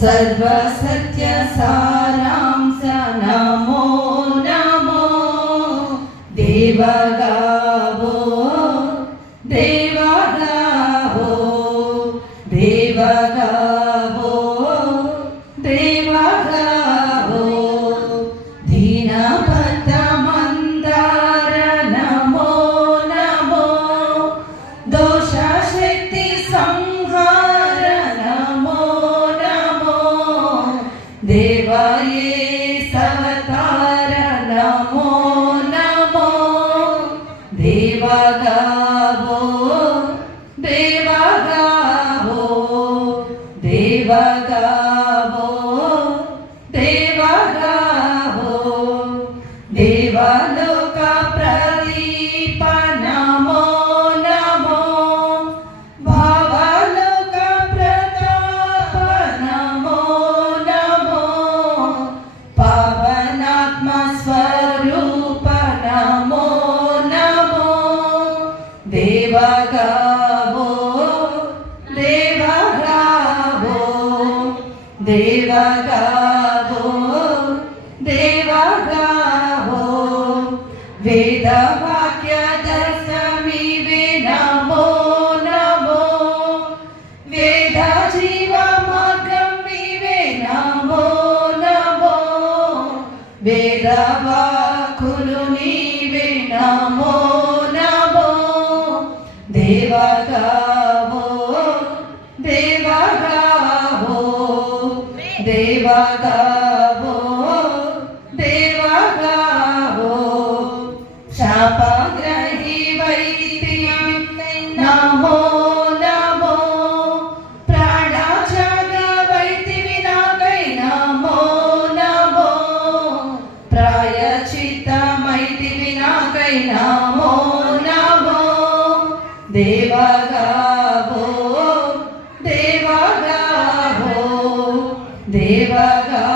सर्वसत्य सारांश नमो नमो देवगावो देवगावो देवगावो देवगावो दीनपथ मंदार नमो नमो दोषशक्ति संहार नमो नमो देवाये सवतार नमो नमो देवगावो देवगावो देवगावो देवगावो देवलोक प्रदीप नमो नमो भावलोक प्रताप नमो नमो पावनात्मा स्वरूप नमो नमो देवगावो देवगावो देवगावो देवगावो वेदवाक्य दशमी वे नमो नमो वेद जीव मार्गं वे नमो नमो वेदवाकुलु नीवे नमो नमो देवगावो देवगावो देवगावो देवगावो शापग्रही वैद्यं नमो नमो प्राणत्याग वैद्य विनाकै नमो नमो प्रायश्चित्तमैति विनाकै नमो नमो देवगावो देवगावो देवगावो